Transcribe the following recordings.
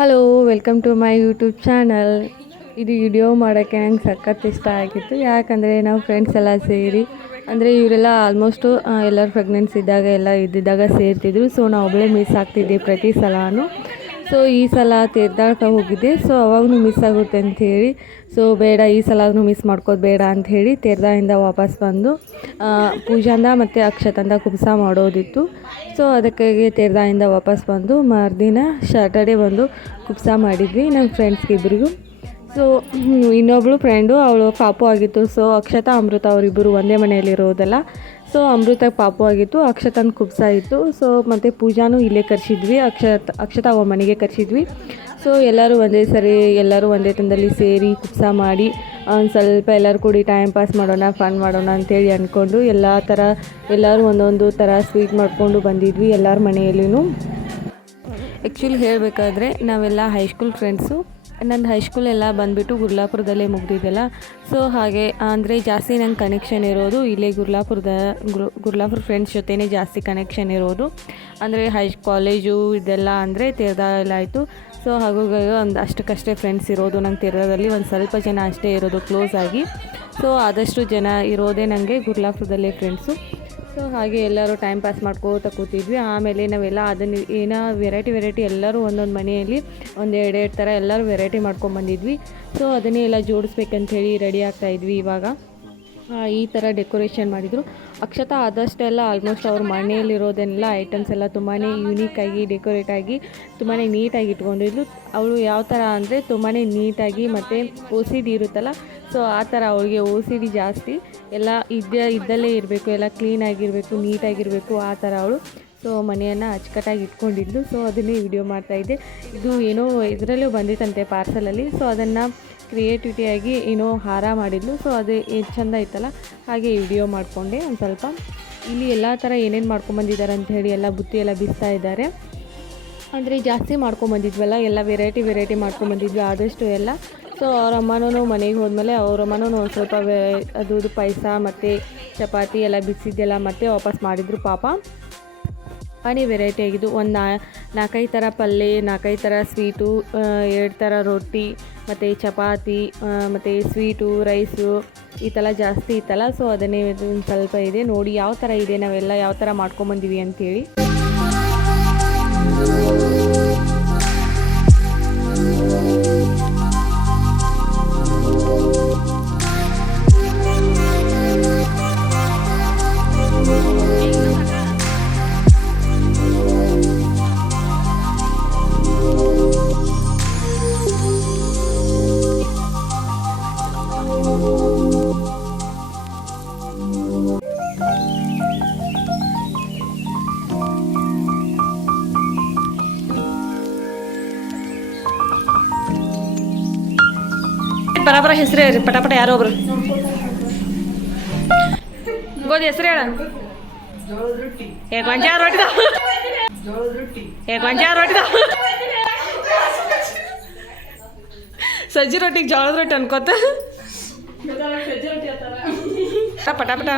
Hello, welcome to my YouTube channel. ಇದು video ಮಾಡೋಕ್ಕೆ ನಂಗೆ ಸಖತ್ ಇಷ್ಟ ಆಗಿತ್ತು. ಯಾಕಂದರೆ ನಾವು ಫ್ರೆಂಡ್ಸ್ ಎಲ್ಲ ಸೇರಿ, ಅಂದರೆ ಇವರೆಲ್ಲ ಆಲ್ಮೋಸ್ಟು ಎಲ್ಲರೂ ಪ್ರೆಗ್ನೆನ್ಸಿ ಇದ್ದಾಗ ಎಲ್ಲ ಇದ್ದಿದ್ದಾಗ ಸೇರ್ತಿದ್ರು. ಸೊ ನಾವು ಒಬ್ಬಳೇ ಮಿಸ್ ಆಗ್ತಿದ್ದೆ ಪ್ರತಿ ಸಲನೂ. ಸೊ ಈ ಸಲ ತೀರ್ಥಕ್ಕೆ ಹೋಗಿದ್ದೆ. ಸೊ ಅವಾಗೂ ಮಿಸ್ ಆಗುತ್ತೆ ಅಂಥೇಳಿ, ಸೊ ಬೇಡ ಈ ಸಲ ಆದರೂ ಮಿಸ್ ಮಾಡ್ಕೋದು ಬೇಡ ಅಂಥೇಳಿ ತೀರ್ಥದಿಂದ ವಾಪಸ್ ಬಂದು ಪೂಜಾಂದ ಮತ್ತು ಅಕ್ಷತಂದ ಕುಬ್ಸ ಮಾಡೋದಿತ್ತು. ಸೊ ಅದಕ್ಕಾಗಿ ತೀರ್ಥದಿಂದ ವಾಪಸ್ ಬಂದು ಮರುದಿನ ಸ್ಯಾಟರ್ಡೇ ಬಂದು ಕುಬ್ಸ ಮಾಡಿದ್ವಿ ನಮ್ಮ ಫ್ರೆಂಡ್ಸ್ಗೆ ಇಬ್ಬರಿಗೂ. ಸೊ ಇನ್ನೊಬ್ಳು ಫ್ರೆಂಡು ಅವಳು ಪಾಪು ಆಗಿತ್ತು. ಸೊ ಅಕ್ಷತ ಅಮೃತ ಅವರಿಬ್ಬರು ಒಂದೇ ಮನೆಯಲ್ಲಿರೋದಲ್ಲ. ಸೊ ಅಮೃತಕ್ಕೆ ಪಾಪು ಆಗಿತ್ತು, ಅಕ್ಷತನ ಕುಬ್ಸ ಇತ್ತು. ಸೊ ಮತ್ತು ಪೂಜಾನೂ ಇಲ್ಲೇ ಕರೆಸಿದ್ವಿ, ಅಕ್ಷತ ಅವ್ರ ಮನೆಗೆ ಕರೆಸಿದ್ವಿ. ಸೊ ಎಲ್ಲರೂ ಒಂದೇ ಸರಿ ಎಲ್ಲರೂ ಒಂದೇ ತಂದಲ್ಲಿ ಸೇರಿ ಕುಬ್ಸ ಮಾಡಿ ಒಂದು ಸ್ವಲ್ಪ ಎಲ್ಲರೂ ಕೂಡಿ ಟೈಮ್ ಪಾಸ್ ಮಾಡೋಣ, ಫನ್ ಮಾಡೋಣ ಅಂಥೇಳಿ ಅಂದ್ಕೊಂಡು ಎಲ್ಲರೂ ಒಂದೊಂದು ಥರ ಸ್ವೀಟ್ ಮಾಡಿಕೊಂಡು ಬಂದಿದ್ವಿ ಎಲ್ಲರ ಮನೆಯಲ್ಲೂ. ಆ್ಯಕ್ಚುಲಿ ಹೇಳಬೇಕಾದ್ರೆ ನಾವೆಲ್ಲ ಹೈಸ್ಕೂಲ್ ಫ್ರೆಂಡ್ಸು. ನಂದು ಹೈಸ್ಕೂಲ್ ಎಲ್ಲ ಬಂದುಬಿಟ್ಟು ಗುರ್ಲಾಪುರದಲ್ಲೇ ಮುಗ್ದಿದ್ದೆಲ್ಲ. ಸೊ ಹಾಗೆ ಅಂದರೆ ಜಾಸ್ತಿ ನಂಗೆ ಕನೆಕ್ಷನ್ ಇರೋದು ಇಲ್ಲೇ ಗುರ್ಲಾಪುರ ಫ್ರೆಂಡ್ಸ್ ಜೊತೆನೇ ಜಾಸ್ತಿ ಕನೆಕ್ಷನ್ ಇರೋದು. ಅಂದರೆ ಕಾಲೇಜು ಇದೆಲ್ಲ ಅಂದರೆ ತೀರ್ಥ ಎಲ್ಲ ಆಯಿತು. ಸೊ ಹಾಗಾಗಿ ಒಂದು ಅಷ್ಟಕ್ಕಷ್ಟೇ ಫ್ರೆಂಡ್ಸ್ ಇರೋದು ನಂಗೆ ತೀರ್ಥದಲ್ಲಿ, ಒಂದು ಸ್ವಲ್ಪ ಜನ ಅಷ್ಟೇ ಇರೋದು ಕ್ಲೋಸ್ ಆಗಿ. ಸೊ ಆದಷ್ಟು ಜನ ಇರೋದೇ ನನಗೆ ಗುರ್ಲಾಪುರದಲ್ಲೇ ಫ್ರೆಂಡ್ಸು. ಸೊ ಹಾಗೆ ಎಲ್ಲರೂ ಟೈಮ್ ಪಾಸ್ ಮಾಡ್ಕೋತ ಕೂತಿದ್ವಿ. ಆಮೇಲೆ ನಾವೆಲ್ಲ ಅದನ್ನು ಏನೋ ವೆರೈಟಿ ಎಲ್ಲರೂ ಒಂದೊಂದು ಮನೆಯಲ್ಲಿ ಎರಡೆರಡು ಥರ ಎಲ್ಲರೂ ವೆರೈಟಿ ಮಾಡ್ಕೊಂಬಂದಿದ್ವಿ. ಸೊ ಅದನ್ನೇ ಎಲ್ಲ ಜೋಡಿಸ್ಬೇಕಂಥೇಳಿ ರೆಡಿ ಆಗ್ತಾಯಿದ್ವಿ. ಇವಾಗ ಈ ಥರ ಡೆಕೋರೇಷನ್ ಮಾಡಿದರು. ಅಕ್ಷತಾ ಆದಷ್ಟೆಲ್ಲ ಆಲ್ಮೋಸ್ಟ್ ಅವ್ರ ಮನೆಯಲ್ಲಿರೋದನ್ನೆಲ್ಲ ಐಟಮ್ಸ್ ಎಲ್ಲ ತುಂಬಾ ಯೂನಿಕಾಗಿ ಡೆಕೋರೇಟ್ ಆಗಿ ತುಂಬಾ ನೀಟಾಗಿ ಇಟ್ಕೊಂಡಿದ್ಲು. ಅವಳು ಯಾವ ಥರ ಅಂದರೆ ತುಂಬಾ ನೀಟಾಗಿ ಮತ್ತು OCD ಇರುತ್ತಲ್ಲ, ಸೊ ಆ ಥರ ಅವಳಿಗೆ OCD ಜಾಸ್ತಿ. ಎಲ್ಲ ಇದ್ದಲ್ಲೇ ಇರಬೇಕು, ಎಲ್ಲ ಕ್ಲೀನಾಗಿರಬೇಕು, ನೀಟಾಗಿರಬೇಕು, ಆ ಥರ ಅವಳು. ಸೊ ಮನೆಯನ್ನು ಅಚ್ಚುಕಟ್ಟಾಗಿ ಇಟ್ಕೊಂಡಿದ್ಲು. ಸೊ ಅದನ್ನೇ ವಿಡಿಯೋ ಮಾಡ್ತಾಯಿದ್ದೆ. ಇದು ಏನೋ ಇದರಲ್ಲೂ ಬಂದಿತ್ತಂತೆ ಪಾರ್ಸಲಲ್ಲಿ. ಸೊ ಅದನ್ನು ಕ್ರಿಯೇಟಿವಿಟಿಯಾಗಿ ಏನೋ ಹಾರ ಮಾಡಿದ್ಲು. ಸೊ ಅದು ಚೆಂದ ಇತ್ತಲ್ಲ, ಹಾಗೆ ವಿಡಿಯೋ ಮಾಡಿಕೊಂಡೆ ಒಂದು ಸ್ವಲ್ಪ. ಇಲ್ಲಿ ಎಲ್ಲ ಥರ ಏನೇನು ಮಾಡ್ಕೊಂಬಂದಿದ್ದಾರೆ ಅಂತ ಹೇಳಿ ಎಲ್ಲ ಬುತ್ತಿ ಎಲ್ಲ ಬಿಸ್ತಾ ಇದ್ದಾರೆ. ಅಂದರೆ ಜಾಸ್ತಿ ಮಾಡ್ಕೊಂಬಂದಿದ್ವಲ್ಲ, ಎಲ್ಲ ವೆರೈಟಿ ಮಾಡ್ಕೊಂಬಂದಿದ್ವಿ ಆದಷ್ಟು ಎಲ್ಲ. ಸೊ ಅವ್ರ ಅಮ್ಮನೂ ಮನೆಗೆ ಹೋದ್ಮೇಲೆ ಅವ್ರ ಅಮ್ಮನೂ ಒಂದು ಸ್ವಲ್ಪ ಅದು ಪಾಯಸ ಮತ್ತು ಚಪಾತಿ ಎಲ್ಲ ಬಿಸಿದ್ದೆಲ್ಲ ಮತ್ತೆ ವಾಪಸ್ ಮಾಡಿದರು ಪಾಪ. ವೆರೈಟಿ ಆಗಿದ್ದು. ಒಂದು 4-5 ಥರ ಪಲ್ಯ, 4-5 ಥರ ಸ್ವೀಟು, 2 ಥರ ರೊಟ್ಟಿ ಮತ್ತು ಚಪಾತಿ ಮತ್ತು ಸ್ವೀಟು, ರೈಸು ಈ ಥರ ಜಾಸ್ತಿ ಇತ್ತಲ್ಲ. ಸೊ ಅದನ್ನೇ ಒಂದು ಸ್ವಲ್ಪ ಇದೆ ನೋಡಿ ಯಾವ ಥರ ಇದೆ, ನಾವೆಲ್ಲ ಯಾವ ಥರ ಮಾಡ್ಕೊಂಬಂದಿವಿ ಅಂಥೇಳಿ. ಬರಾಬರ ಹೆಸರು ಹೇಳ್ರಿ, ಪಟಾಪಟ ಯಾರೋ ಒಬ್ರು ಗೋಧಿ ಹೆಸರು ಹೇಳ. ಗೊಂಜಾಳ ರೊಟ್ಟಿದ ಸಜ್ಜಿ ರೊಟ್ಟಿಗೆ ಜೋಳದ ರೊಟ್ಟಿ ಅನ್ಕೋತ ಪಟಾಪಟ.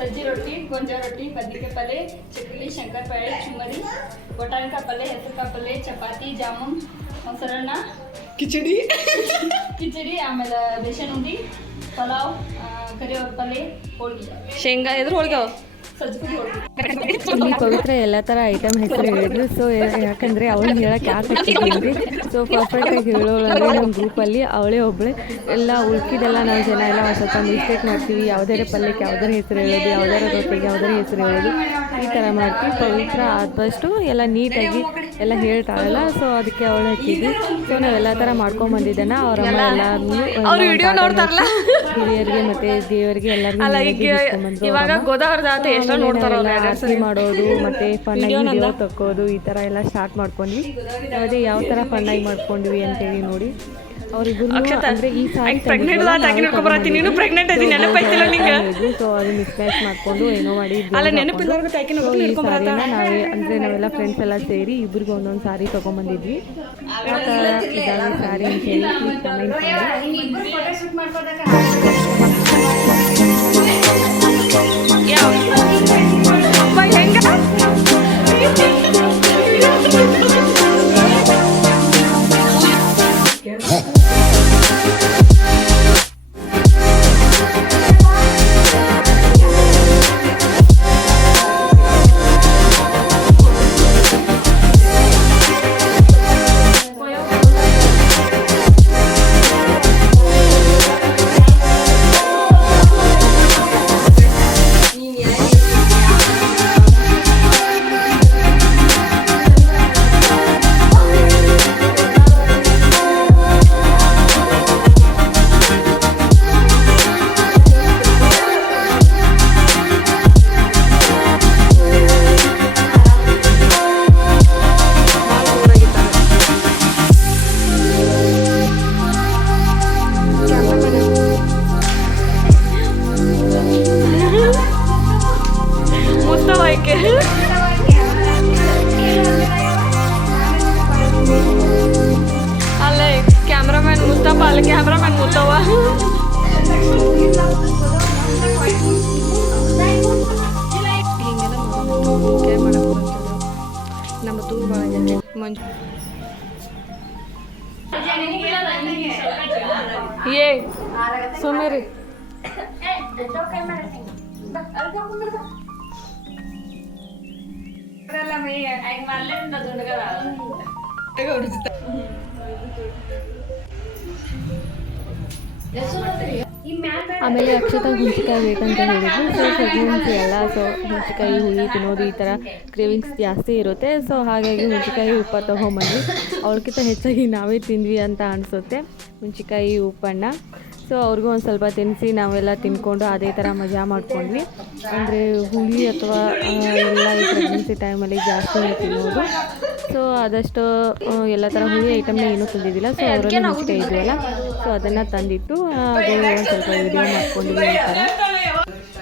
ಸಜ್ಜಿ ರೊಟ್ಟಿ, ಗೊಂಜಾಳ ರೊಟ್ಟಿ, ಬದ್ನಿಕಾಯಿ ಪಲ್ಯ, ಚಕ್ಕಲಿ, ಶಂಕರಪಾಳೆ, ಚುಮ್ಮರಿ, ಬಟಾಣಿಕಾಯಿ ಪಲ್ಯ, ಹೆಸರುಕಾಯಿ ಪಲ್ಯ, ಚಪಾತಿ, ಜಾಮೂನ್, ಮೊಸರನ್ನ, ಕಿಚಡಿ, ಆಮೇಲೆ ಬೇಸನ್ ಉಂಡಿ, ಪಲಾವ್, ಕರಿಬೇವು ಪಲ್ಯ, ಹೋಳಿಗೆ, ಶೇಂಗಾ ಎದುರು ಹೋಳಿಗೆ ಇಲ್ಲಿ ಪವಿತ್ರ ಎಲ್ಲ ಥರ ಐಟಮ್ ಹೆಸರು ಹೇಳಿದ್ರು. ಸೊ ಯಾಕಂದರೆ ಅವಳು ಹೇಳೋಕ್ಕೆ ಯಾಕೆ ಸೊ ಪರ್ಫೆಕ್ಟಾಗಿ ಹೇಳೋಳು ಅಂದರೆ ನಮ್ಮ ಗ್ರೂಪಲ್ಲಿ ಅವಳೇ ಒಬ್ಬಳೆ. ಎಲ್ಲ ಉಳ್ಕಿದೆಲ್ಲ ನಾವು ಜನ ಎಲ್ಲ ಒಂದು ಸ್ವಲ್ಪ ಮಿಸ್ಟೇಕ್ ಮಾಡ್ತೀವಿ. ಯಾವುದಾರ ಪಲ್ಯಕ್ಕೆ ಯಾವುದಾರ ಹೆಸರು ಹೇಳೋದು, ಯಾವುದಾರ ರೊಟ್ಟಿಗೆ ಯಾವುದಾರ ಹೆಸರು ಹೇಳೋದು, ಈ ಥರ ಮಾಡ್ತೀವಿ. ಪವಿತ್ರ ಆದಷ್ಟು ಎಲ್ಲ ನೀಟಾಗಿ ಎಲ್ಲ ಹೇಳ್ತಾಳಲ್ಲ, ಸೊ ಅದಕ್ಕೆ ಅವಳು ಹಚ್ಚಿದ್ವಿ. ಸೊ ನಾವೆಲ್ಲ ಥರ ಮಾಡ್ಕೊಂಬಂದಿದ್ದಾನ ಅವ್ರ ಅಮ್ಮ ಎಲ್ಲರೂ ಹಿರಿಯರಿಗೆ ಮತ್ತು ದೇವರಿಗೆ ಎಲ್ಲರಿಗೂ ಇವಾಗ ಗೋದಾವರದಾತ ಆರತಿ ಮಾಡೋದು ಮತ್ತು ಫನ್ನಾಗಿ ವಿಡಿಯೋ ತಕ್ಕೋದು ಈ ಥರ ಎಲ್ಲ ಸ್ಟಾರ್ಟ್ ಮಾಡ್ಕೊಂಡ್ವಿ. ಅದೇ ಯಾವ ಥರ ಫನ್ನಾಗಿ ಮಾಡ್ಕೊಂಡ್ವಿ ಅಂತೇಳಿ ನೋಡಿ. ಅವರಿಬ್ಬರು ಅಂದರೆ ಈ ಸಾರಿ ಸೊ ಅದು ಮಿಸ್ ಮ್ಯಾಚ್ ಮಾಡಿಕೊಂಡು ಏನೋ ಮಾಡಿ ಈ ಸಾರಿನ ನಾವೆಲ್ಲ ಫ್ರೆಂಡ್ಸ್ ಎಲ್ಲ ಸೇರಿ ಇಬ್ಬರಿಗೂ ಒಂದೊಂದು ಸಾರಿ ತೊಗೊಂಬಂದಿದ್ವಿ. ಆ ಥರ ಇದಾವೆ ಸಾರಿ ಅಂತೇಳಿ ಕಮೆಂಟ್ ಮಾಡಿ. ಅಲ್ಲೇ ಕ್ಯಾಮ್ರಾಮನ್ ಮುತ್ತಪ್ಪ ಅಲ್ಲ ಕ್ಯಾಮ್ರಾಮನ್ ಮುತ್ತವ್ವ ಹಿಂಗೆಲ್ಲ ಕೇರ್ ಮಾಡಕ್ಕೆ ನಮ್ಮ ದೂರ ಭಾಳ ಜನ ಮಂಜು ಏ ಸುಮ್ಮನೆ ಆಮೇಲೆ ಅಕ್ಷತಾ ಹುಂಚಿಕಾಯಿ ಬೇಕಂತ ಹೇಳಿದ್ರು. ಸೊ ಪ್ರೆಗ್ನೆನ್ಸಿ ಅಲ್ಲ, ಸೊ ಹುಂಚಿಕಾಯಿ ಹುಳಿ ತಿನ್ನೋದು ಈ ಥರ ಕ್ರೇವಿಂಗ್ಸ್ ಜಾಸ್ತಿ ಇರುತ್ತೆ. ಸೊ ಹಾಗಾಗಿ ಹುಂಚಿಕಾಯಿ ಉಪ್ಪ ತೊಗೊಂಬಂದ್ವಿ. ಅವ್ರಿಗಿಂತ ಹೆಚ್ಚಾಗಿ ನಾವೇ ತಿಂದ್ವಿ ಅಂತ ಅನಿಸುತ್ತೆ ಹುಂಚಿಕಾಯಿ ಉಪ್ಪನ್ನು. ಸೊ ಅವ್ರಿಗೂ ಒಂದು ಸ್ವಲ್ಪ ತಿನ್ನಿಸಿ ನಾವೆಲ್ಲ ತಿನ್ಕೊಂಡು ಅದೇ ಥರ ಮಜಾ ಮಾಡ್ಕೊಂಡ್ವಿ. ಅಂದರೆ ಹುಳಿ ಅಥವಾ ಎಲ್ಲ ಈ ಪ್ರೆಗ್ನೆನ್ಸಿ ಟೈಮಲ್ಲಿ ಜಾಸ್ತಿ ತಿನ್ನೋದು. ಸೊ ಆದಷ್ಟು ಎಲ್ಲ ಥರ ಹುಳಿ ಐಟಮ್ನ ಏನೂ ತಂದಿದ್ದಿಲ್ಲ. ಸೊ ಅವರಲ್ಲಿ ಹುಂಚಿಕಾಯಿ ಇದೆಯಲ್ಲ, ಸೊ ಅದನ್ನು ತಂದಿಟ್ಟು ಅದೇ ಒಂದು ಸ್ವಲ್ಪ ವಿಡಿಯೋ ಮಾಡ್ಕೊಂಡ್ವಿ ಈ ಥರ.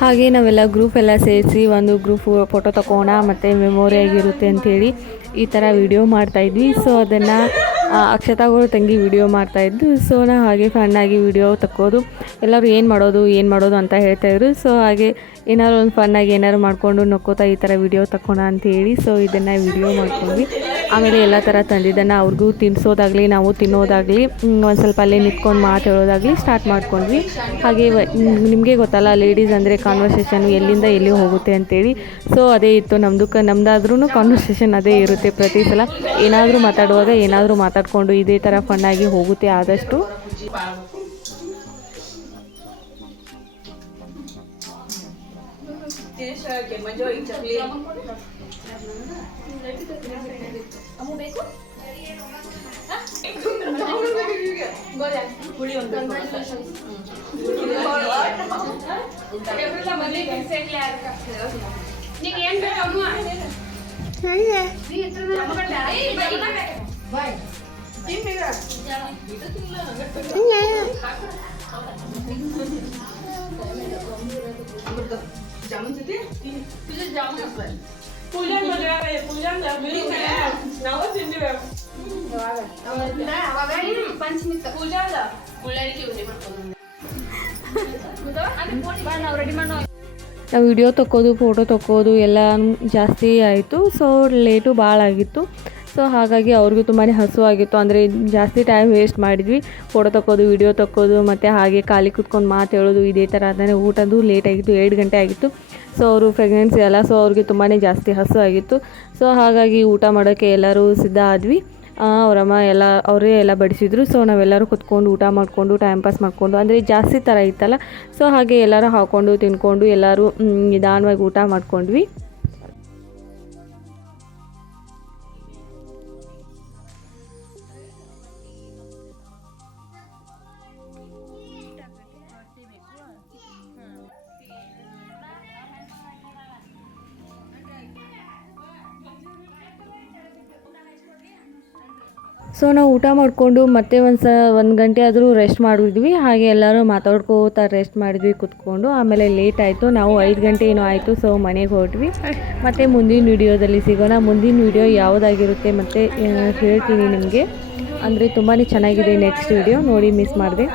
ಹಾಗೆ ನಾವೆಲ್ಲ ಗ್ರೂಪ್ ಎಲ್ಲ ಸೇರಿಸಿ ಒಂದು ಗ್ರೂಪ್ ಫೋಟೋ ತಗೋಣ ಮತ್ತು ಮೆಮೊರಿ ಆಗಿರುತ್ತೆ ಅಂಥೇಳಿ ಈ ಥರ ವಿಡಿಯೋ ಮಾಡ್ತಾಯಿದ್ವಿ. ಸೊ ಅದನ್ನು ಅಕ್ಷತಾಗಳು ತಂಗಿ ವಿಡಿಯೋ ಮಾಡ್ತಾಯಿದ್ದು. ಸೊ ನಾವು ಹಾಗೆ ಫನ್ನಾಗಿ ವಿಡಿಯೋ ತಕ್ಕೋದು, ಎಲ್ಲರೂ ಏನು ಮಾಡೋದು ಅಂತ ಹೇಳ್ತಾಯಿದ್ರು. ಸೊ ಹಾಗೆ ಏನಾದ್ರು ಒಂದು ಫನ್ನಾಗಿ ಏನಾದ್ರು ಮಾಡಿಕೊಂಡು ನಕ್ಕೋತಾ ಈ ಥರ ವಿಡಿಯೋ ತಕ್ಕೋಣ ಅಂಥೇಳಿ ಸೊ ಇದನ್ನು ವಿಡಿಯೋ ಮಾಡ್ಕೊಂಡ್ವಿ. ಆಮೇಲೆ ಎಲ್ಲ ಥರ ತಂದಿದ್ದನ್ನು ಅವ್ರಿಗೂ ತಿನ್ನಿಸೋದಾಗಲಿ ನಾವು ತಿನ್ನೋದಾಗಲಿ ಒಂದು ಸ್ವಲ್ಪ ಅಲ್ಲೇ ನಿಂತ್ಕೊಂಡು ಮಾತು ಹೇಳೋದಾಗಲಿ ಸ್ಟಾರ್ಟ್ ಮಾಡ್ಕೊಂಡ್ವಿ. ಹಾಗೆ ನಿಮಗೆ ಗೊತ್ತಲ್ಲ ಲೇಡೀಸ್ ಅಂದರೆ ಕಾನ್ವರ್ಸೇಷನ್ ಎಲ್ಲಿಂದ ಎಲ್ಲಿ ಹೋಗುತ್ತೆ ಅಂತೇಳಿ. ಸೊ ಅದೇ ಇತ್ತು ನಮ್ಮದಾದ್ರೂ ಕಾನ್ವರ್ಸೇಷನ್ ಅದೇ ಇರುತ್ತೆ ಪ್ರತಿ ಸಲ. ಏನಾದರೂ ಮಾತಾಡುವಾಗ ಏನಾದರೂ ಮಾತಾಡಿಕೊಂಡು ಇದೇ ಥರ ಫನ್ನಾಗಿ ಹೋಗುತ್ತೆ ಆದಷ್ಟು. ನಾವು ವಿಡಿಯೋ ತಕ್ಕೋದು ಫೋಟೋ ತಕ್ಕೋದು ಎಲ್ಲ ಜಾಸ್ತಿ ಆಯಿತು. ಸೊ ಲೇಟು ಭಾಳ ಆಗಿತ್ತು. ಸೊ ಹಾಗಾಗಿ ಅವ್ರಿಗೂ ತುಂಬಾ ಹಸುವಾಗಿತ್ತು. ಅಂದರೆ ಜಾಸ್ತಿ ಟೈಮ್ ವೇಸ್ಟ್ ಮಾಡಿದ್ವಿ ಫೋಟೋ ತಕ್ಕೋದು ವಿಡಿಯೋ ತಕ್ಕೋದು ಮತ್ತು ಹಾಗೆ ಖಾಲಿ ಕೂತ್ಕೊಂಡು ಮಾತು ಹೇಳೋದು ಇದೇ ಥರ. ಅಂದರೆ ಊಟದ್ದು ಲೇಟ್ ಆಗಿತ್ತು, 2 ಗಂಟೆ ಆಗಿತ್ತು. ಸೊ ಅವರು ಪ್ರೆಗ್ನೆನ್ಸಿ ಅಲ್ಲ, ಸೊ ಅವ್ರಿಗೆ ತುಂಬಾ ಜಾಸ್ತಿ ಹಸು ಆಗಿತ್ತು. ಸೊ ಹಾಗಾಗಿ ಊಟ ಮಾಡೋಕ್ಕೆ ಎಲ್ಲರೂ ಸಿದ್ಧ ಆದ್ವಿ. ಅವರಮ್ಮ ಅವರೇ ಎಲ್ಲ ಬಡಿಸಿದ್ರು. ಸೊ ನಾವೆಲ್ಲರೂ ಕುತ್ಕೊಂಡು ಊಟ ಮಾಡಿಕೊಂಡು ಟೈಮ್ ಪಾಸ್ ಮಾಡಿಕೊಂಡು, ಅಂದರೆ ಜಾಸ್ತಿ ಥರ ಇತ್ತಲ್ಲ, ಸೊ ಹಾಗೆ ಎಲ್ಲರೂ ಹಾಕ್ಕೊಂಡು ತಿನ್ಕೊಂಡು ಎಲ್ಲರೂ ನಿಧಾನವಾಗಿ ಊಟ ಮಾಡ್ಕೊಂಡ್ವಿ. ಸೊ ನಾವು ಊಟ ಮಾಡಿಕೊಂಡು ಮತ್ತೆ ಒಂದು ಗಂಟೆ ಆದರೂ ರೆಸ್ಟ್ ಮಾಡಿದ್ವಿ. ಹಾಗೆ ಎಲ್ಲರೂ ಮಾತಾಡ್ಕೋತಾ ರೆಸ್ಟ್ ಮಾಡಿದ್ವಿ ಕುತ್ಕೊಂಡು. ಆಮೇಲೆ ಲೇಟ್ ಆಯಿತು, ನಾವು 5 ಗಂಟೆ ಏನೋ ಆಯಿತು. ಸೊ ಮನೆಗೆ ಹೊರಟ್ವಿ. ಮತ್ತು ಮುಂದಿನ ವಿಡಿಯೋದಲ್ಲಿ ಸಿಗೋಣ. ಮುಂದಿನ ವಿಡಿಯೋ ಯಾವುದಾಗಿರುತ್ತೆ ಮತ್ತು ಹೇಳ್ತೀನಿ ನಿಮಗೆ. ಅಂದರೆ ತುಂಬಾ ಚೆನ್ನಾಗಿದೆ ನೆಕ್ಸ್ಟ್ ವಿಡಿಯೋ, ನೋಡಿ ಮಿಸ್ ಮಾಡಿದೆ.